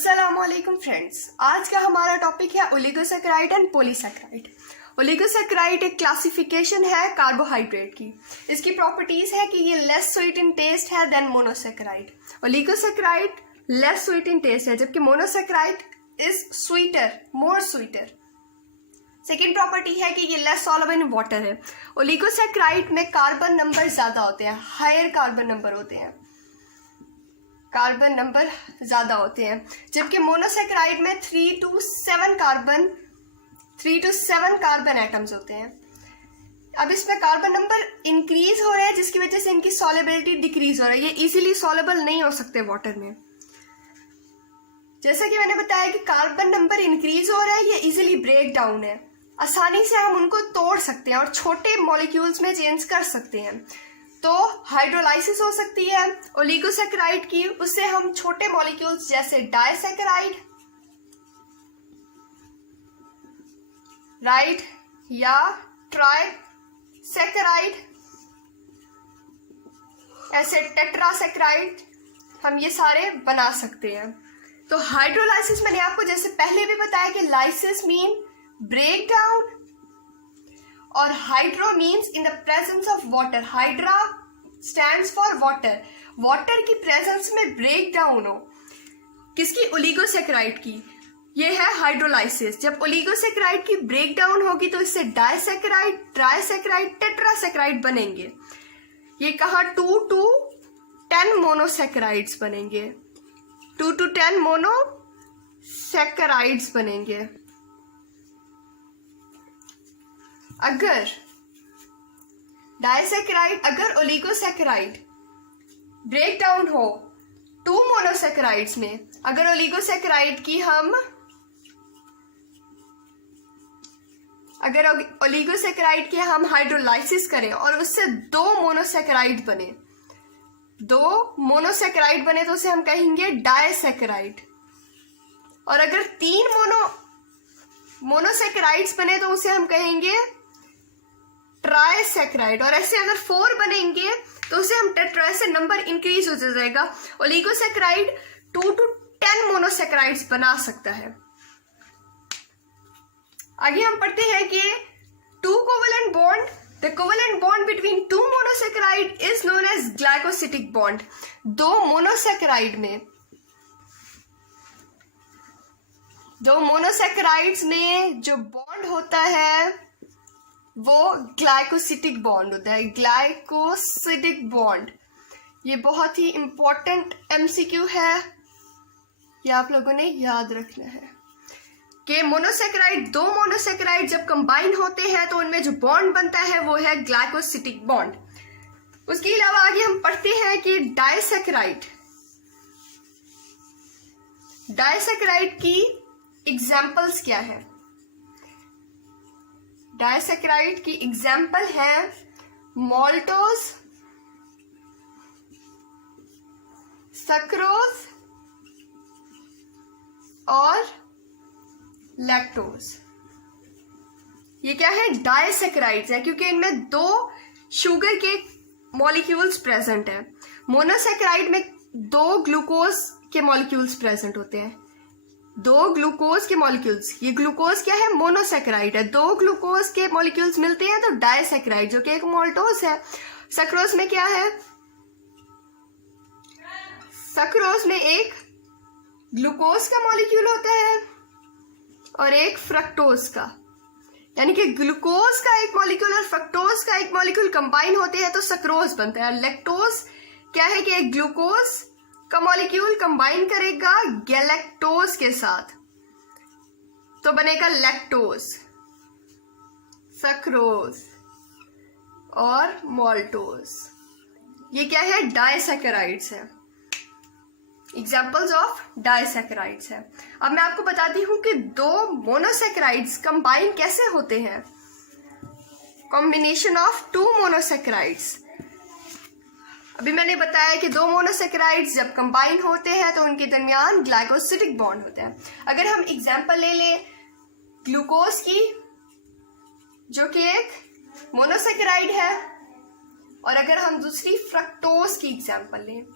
अस्सलामुअलैकुम फ्रेंड्स, आज का हमारा टॉपिक है ओलिगोसैकेराइड एंड पॉलीसैकेराइड। ओलिगोसैकेराइड एक क्लासिफिकेशन है कार्बोहाइड्रेट की। इसकी प्रॉपर्टीज है कि ये लेस स्वीट इन टेस्ट है than monosaccharide. Oligosaccharide less sweet in taste है जबकि monosaccharide is sweeter, more sweeter. Second property है कि ये लेस सॉल्युबल इन वाटर है। ओलिगोसैकेराइड में कार्बन नंबर ज्यादा होते हैं, हायर कार्बन नंबर होते हैं, कार्बन नंबर ज्यादा होते हैं, जबकि मोनोसैकेराइड में 3 to 7 कार्बन एटम्स होते हैं। अब इसमें कार्बन नंबर इंक्रीज हो रहे हैं जिसकी वजह से इनकी सॉल्युबिलिटी डिक्रीज हो रही है। ये इजीली सॉल्युबल नहीं हो सकते वाटर में। जैसा कि मैंने बताया कि कार्बन नंबर इंक्रीज हो रहा है, ये इजीली ब्रेक डाउन है, आसानी से हम उनको तोड़ सकते हैं और छोटे मॉलिक्यूल्स में चेंज कर सकते हैं। तो हाइड्रोलाइसिस हो सकती है ओलिगोसैकेराइड की, उससे हम छोटे मॉलिक्यूल्स जैसे डाइसैकेराइड, राइट, या ट्राइसैकेराइड, ऐसे टेट्रासैकेराइड, हम ये सारे बना सकते हैं। तो हाइड्रोलाइसिस मैंने आपको जैसे पहले भी बताया कि लाइसिस मीन ब्रेक डाउन और hydro means in the presence of water. Hydra stands for water, water की प्रेजेंस में ब्रेक डाउन हो। किसकी? ओलिगोसैकेराइड की। ये है हाइड्रोलाइसिस। जब ओलिगोसैकेराइड की ब्रेक डाउन होगी तो इससे डाइसैकेराइड, ट्राइसैकेराइड, टेट्रासैकेराइड बनेंगे। ये कहा 2 to 10 मोनोसैकेराइड्स बनेंगे, 2 to 10 मोनोसैकेराइड्स बनेंगे। अगर डाइसैकेराइड, अगर ओलिगोसैकेराइड ब्रेक डाउन हो 2 मोनोसैकेराइड्स में, अगर ओलिगोसैकेराइड की हम हाइड्रोलाइसिस करें और उससे 2 मोनोसैकेराइड बने, 2 मोनोसैकेराइड बने तो उसे हम कहेंगे डाइसैकेराइड। और अगर 3 मोनोसैकेराइड्स बने तो उसे हम कहेंगे ट्राइसैकेराइड। और ऐसे अगर 4 बनेंगे तो उसे हम टेट्रा, ऐसे नंबर इंक्रीज हो जाएगा। ओलिगोसैकेराइड 2 to 10 मोनोसैकेराइड्स बना सकता है। आगे हम पढ़ते हैं कि 2 covalent bond, the covalent bond between 2 monosaccharide is known as glycosidic bond. 2 monosaccharides में जो बॉन्ड होता है वो ग्लाइकोसिटिक बॉन्ड होता है, ग्लाइकोसिटिक बॉन्ड। ये बहुत ही इंपॉर्टेंट एमसीक्यू है, ये आप लोगों ने याद रखना है कि मोनोसैकेराइड, 2 मोनोसैकेराइड जब कंबाइन होते हैं तो उनमें जो बॉन्ड बनता है वो है ग्लाइकोसिटिक बॉन्ड। उसके अलावा आगे हम पढ़ते हैं कि डाइसैकेराइड की एग्जाम्पल्स क्या है। डाइसैकेराइड की एग्जाम्पल है माल्टोज, सक्रोज और लैक्टोज। ये क्या है? डाइसैकेराइड्स है, क्योंकि इनमें 2 शुगर के मॉलिक्यूल्स प्रेजेंट है। मोनोसैकेराइड में 2 ग्लूकोज के मॉलिक्यूल्स प्रेजेंट होते हैं, 2 ग्लूकोज के मॉलिक्यूल्स। ये ग्लूकोज क्या है? मोनोसैकेराइड है। 2 ग्लूकोज के मॉलिक्यूल्स मिलते हैं तो डाइसैकेराइड, जो कि एक माल्टोज है। सक्रोज में क्या है? सक्रोज में एक ग्लूकोज का मॉलिक्यूल होता है और एक फ्रक्टोज का, यानी कि ग्लूकोज का एक मॉलिक्यूल और फ्रक्टोज का एक मॉलिक्यूल कंबाइन होते हैं तो सक्रोज बनता है। लैक्टोज क्या है कि एक ग्लूकोज का मॉलिक्यूल कंबाइन करेगा गैलेक्टोज के साथ तो बनेगा लैक्टोज, सक्रोज और माल्टोज। ये क्या है? डाइसैकेराइड्स है, एग्जाम्पल्स ऑफ डाइसैकेराइड्स है। अब मैं आपको बताती हूं कि 2 मोनोसैकेराइड्स कंबाइन कैसे होते हैं। Combination of 2 monosaccharides. अभी मैंने बताया कि 2 मोनोसैकेराइड्स जब कंबाइन होते हैं तो उनके दरमियान ग्लाइकोसिटिक बॉन्ड होता है। अगर हम एग्जाम्पल ले लें ग्लूकोज की, जो कि एक मोनोसैकेराइड है, और अगर हम दूसरी फ्रक्टोज की एग्जाम्पल लें,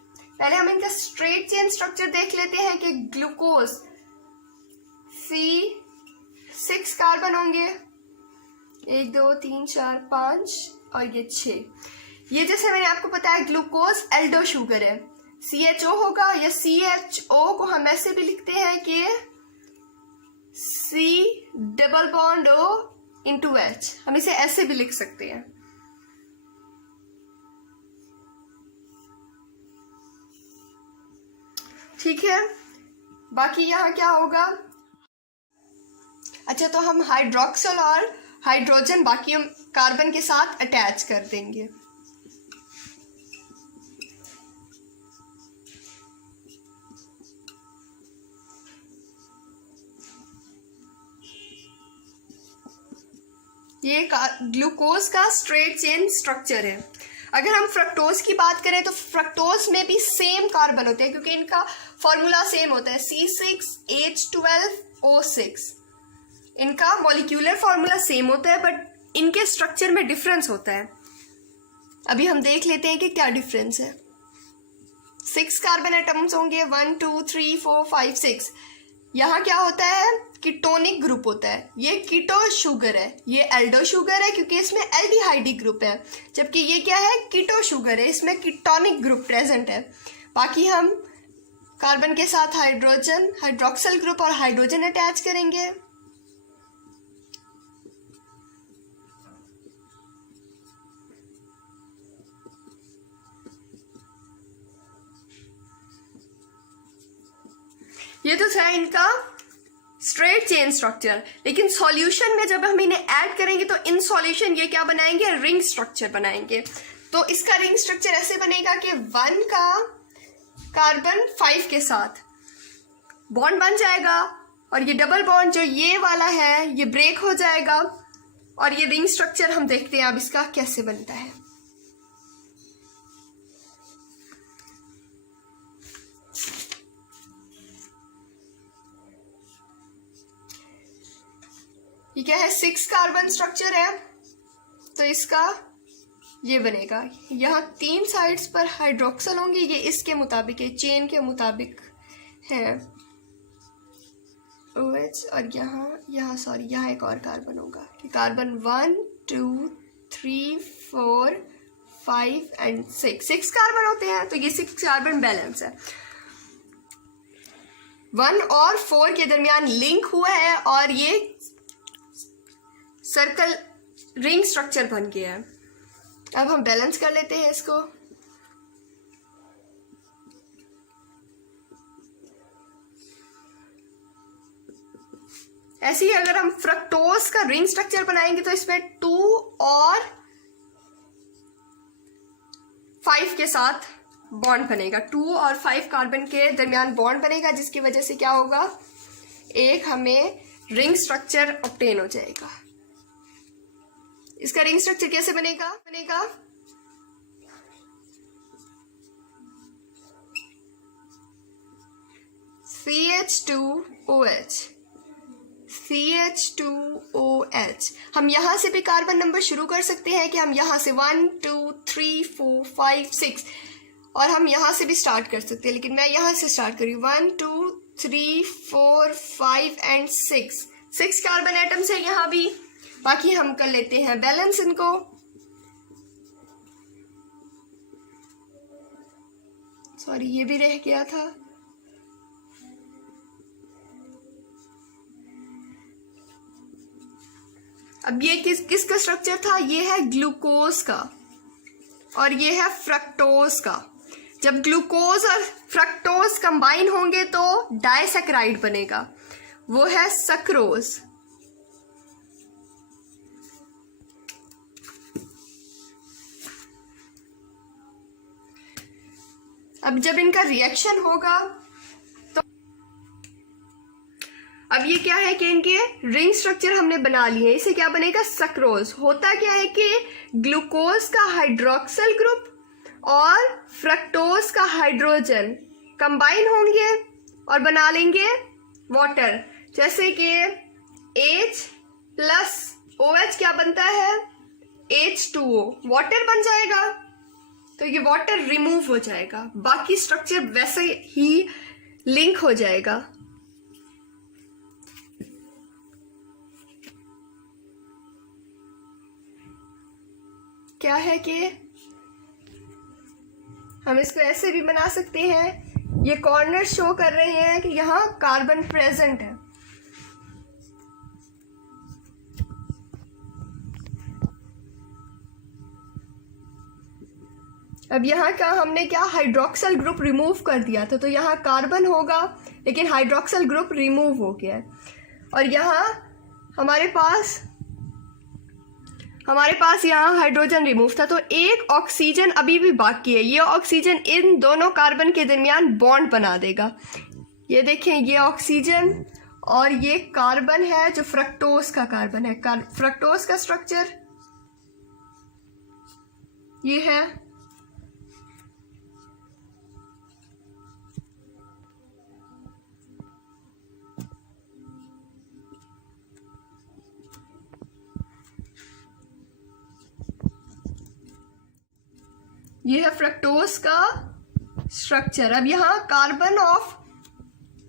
पहले हम इनका स्ट्रेट चेन स्ट्रक्चर देख लेते हैं कि ग्लूकोज C6 कार्बन होंगे, 1 2 3 4 5 और ये 6। ये जैसे मैंने आपको बताया ग्लूकोज एल्डो शुगर है, CHO होगा या CHO को हम ऐसे भी लिखते हैं कि C double bond O into H, हम इसे ऐसे भी लिख सकते हैं। ठीक है, बाकी यहाँ क्या होगा? अच्छा, तो हम हाइड्रोक्सल और हाइड्रोजन बाकी कार्बन के साथ अटैच कर देंगे। ये ग्लूकोज का स्ट्रेट चेन स्ट्रक्चर है। अगर हम फ्रक्टोज की बात करें तो फ्रक्टोज में भी सेम कार्बन होते हैं क्योंकि इनका फॉर्मूला सेम होता है, C6H12O6। इनका मॉलिक्यूलर फॉर्मूला सेम होता है बट इनके स्ट्रक्चर में डिफरेंस होता है। अभी हम देख लेते हैं कि क्या डिफरेंस है। 6 कार्बन एटम्स होंगे, 1 2 3 4 5 6। यहाँ क्या होता है? कीटोनिक ग्रुप होता है। ये कीटो शुगर है, ये एल्डो शुगर है क्योंकि इसमें एल्डिहाइडी ग्रुप है, जबकि ये क्या है? कीटो शुगर है, इसमें कीटोनिक ग्रुप प्रेजेंट है। बाकी हम कार्बन के साथ हाइड्रोजन, हाइड्रोक्सल ग्रुप और हाइड्रोजन अटैच करेंगे। ये तो था इनका स्ट्रेट चेन स्ट्रक्चर, लेकिन सॉल्यूशन में जब हम इन्हें ऐड करेंगे तो इन सॉल्यूशन ये क्या बनाएंगे? रिंग स्ट्रक्चर बनाएंगे। तो इसका रिंग स्ट्रक्चर ऐसे बनेगा कि 1 का कार्बन 5 के साथ बॉन्ड बन जाएगा और ये डबल बॉन्ड जो ये वाला है ये ब्रेक हो जाएगा और ये रिंग स्ट्रक्चर हम देखते हैं अब इसका कैसे बनता है। ये क्या है? 6 कार्बन स्ट्रक्चर है, तो इसका ये बनेगा। यहाँ 3 साइड्स पर हाइड्रोक्सल होंगे, ये इसके मुताबिक है, चेन के मुताबिक है OH। और यहाँ एक और कार्बन होगा कि कार्बन 1 2 3 4 5 एंड 6 कार्बन होते हैं, तो ये 6 कार्बन बैलेंस है। 1 और 4 के दरमियान लिंक हुआ है और ये सर्कल रिंग स्ट्रक्चर बन गया है। अब हम बैलेंस कर लेते हैं इसको। ऐसे ही अगर हम फ्रक्टोज का रिंग स्ट्रक्चर बनाएंगे तो इसमें 2 और 5 के साथ बॉन्ड बनेगा। 2 और 5 कार्बन के दरमियान बॉन्ड बनेगा, जिसकी वजह से क्या होगा? एक हमें रिंग स्ट्रक्चर ऑब्टेन हो जाएगा। इसका रिंग स्ट्रक्चर कैसे बनेगा? CH2OH। हम यहां से भी कार्बन नंबर शुरू कर सकते हैं कि हम यहां से 1 2 3 4 5 6 और हम यहां से भी स्टार्ट कर सकते हैं, लेकिन मैं यहां से स्टार्ट करी 1 2 3 4 5 एंड 6 कार्बन एटम्स है यहां भी। बाकी हम कर लेते हैं बैलेंस इनको। सॉरी, ये भी रह गया था। अब ये किसका स्ट्रक्चर था? ये है ग्लूकोज का और ये है फ्रक्टोज का। जब ग्लूकोज और फ्रक्टोज कंबाइन होंगे तो डाइसैकराइड बनेगा, वो है सक्रोज। अब जब इनका रिएक्शन होगा तो अब ये क्या है कि इनके रिंग स्ट्रक्चर हमने बना लिए, इसे क्या बनेगा? सक्रोज। होता क्या है कि ग्लूकोज का हाइड्रोक्सल ग्रुप और फ्रक्टोज का हाइड्रोजन कंबाइन होंगे और बना लेंगे वाटर। जैसे कि H प्लस OH क्या बनता है? H2O, वाटर बन जाएगा। तो ये वाटर रिमूव हो जाएगा, बाकी स्ट्रक्चर वैसे ही लिंक हो जाएगा। क्या है कि हम इसको ऐसे भी बना सकते हैं, ये कॉर्नर शो कर रहे हैं कि यहाँ कार्बन प्रेजेंट है। अब यहाँ का हमने क्या हाइड्रोक्सल ग्रुप रिमूव कर दिया था, तो यहाँ कार्बन होगा लेकिन हाइड्रोक्सल ग्रुप रिमूव हो गया है। और यहाँ हमारे पास यहाँ हाइड्रोजन रिमूव था, तो एक ऑक्सीजन अभी भी बाकी है। ये ऑक्सीजन इन दोनों कार्बन के दरमियान बॉन्ड बना देगा। ये देखें, ये ऑक्सीजन और ये कार्बन है जो फ्रक्टोज का कार्बन है। फ्रक्टोज का स्ट्रक्चर ये है। ये है फ्रक्टोज का स्ट्रक्चर। अब यहाँ कार्बन ऑफ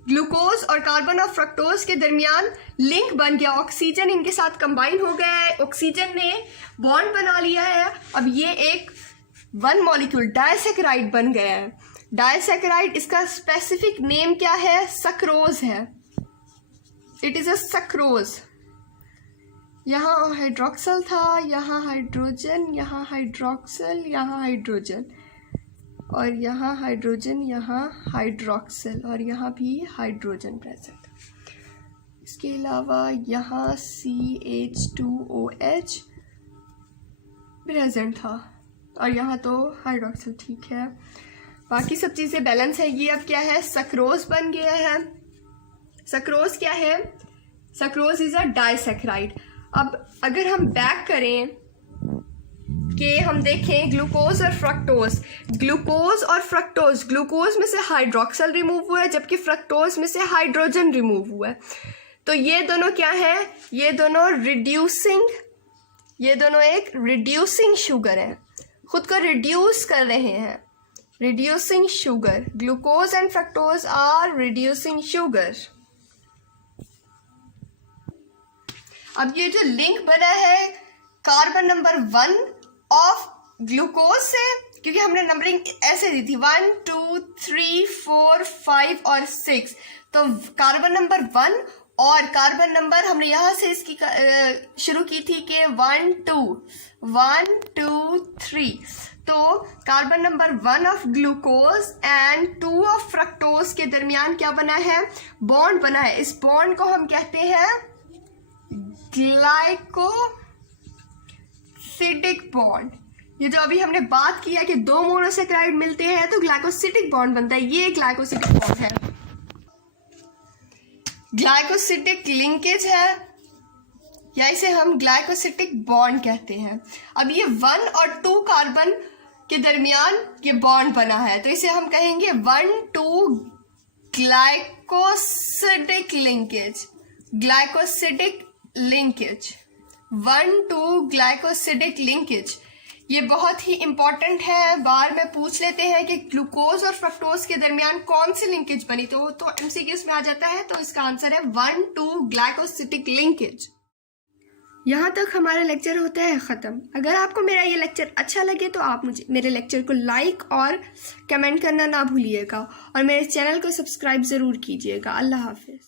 ग्लूकोज और कार्बन ऑफ फ्रक्टोज के दरमियान लिंक बन गया, ऑक्सीजन इनके साथ कंबाइन हो गया है, ऑक्सीजन ने बॉन्ड बना लिया है। अब ये एक वन मॉलिक्यूल डाइसैकेराइड बन गया है। डाइसैकेराइड, इसका स्पेसिफिक नेम क्या है? सक्रोज है। It is a sucrose. यहाँ हाइड्रोक्सल था, यहाँ हाइड्रोजन, यहाँ हाइड्रोक्सल, यहाँ हाइड्रोजन, और यहाँ हाइड्रोजन, यहाँ हाइड्रोक्सल, और यहाँ भी हाइड्रोजन प्रेजेंट। इसके अलावा यहाँ CH2OH प्रेजेंट था, और यहाँ तो हाइड्रोक्सल ठीक है, बाकी सब चीज़ें बैलेंस है। ये अब क्या है? सक्रोज बन गया है। सक्रोज क्या है? Sucrose is a disaccharide. अब अगर हम बैक करें कि हम देखें ग्लूकोज और फ्रक्टोज, ग्लूकोज में से हाइड्रोक्सल रिमूव हुआ है जबकि फ्रक्टोज में से हाइड्रोजन रिमूव हुआ है। तो ये दोनों क्या है? ये दोनों एक रिड्यूसिंग शुगर है, खुद को रिड्यूस कर रहे हैं। Reducing sugar, glucose and fructose are reducing sugar. अब ये जो लिंक बना है कार्बन नंबर 1 ऑफ ग्लूकोज से, क्योंकि हमने नंबरिंग ऐसे दी थी 1 2 3 4 5 और 6, तो कार्बन नंबर 1 और कार्बन नंबर हमने यहाँ से इसकी शुरू की थी कि 1 2 3, तो carbon number 1 of glucose and 2 of fructose के दरमियान क्या बना है? बॉन्ड बना है। इस बॉन्ड को हम कहते हैं ग्लाइकोसिडिक बॉन्ड। ये जो अभी हमने बात किया कि दो मोनोसेकेराइड मिलते हैं तो ग्लाइकोसिडिक बॉन्ड बनता है, ये ग्लाइकोसिडिक बॉन्ड है, ग्लाइकोसिडिक लिंकेज है, या इसे हम ग्लाइकोसिडिक बॉन्ड कहते हैं। अब ये 1 और 2 कार्बन के दरमियान ये बॉन्ड बना है, तो इसे हम कहेंगे 1-2 ग्लाइकोसिडिक लिंकेज। 1-2 ग्लाइकोसिडिक लिंकेज, ये बहुत ही इंपॉर्टेंट है। बार में पूछ लेते हैं कि ग्लूकोज और फ्रक्टोज के दरमियान कौन सी लिंकेज बनी, तो MCQs में आ जाता है, तो इसका आंसर है 1-2 ग्लाइकोसिडिक लिंकेज। यहाँ तक हमारा लेक्चर होता है ख़त्म। अगर आपको मेरा ये लेक्चर अच्छा लगे तो आप मुझे मेरे लेक्चर को लाइक और कमेंट करना ना भूलिएगा, और मेरे चैनल को सब्सक्राइब ज़रूर कीजिएगा। अल्लाह हाफिज़।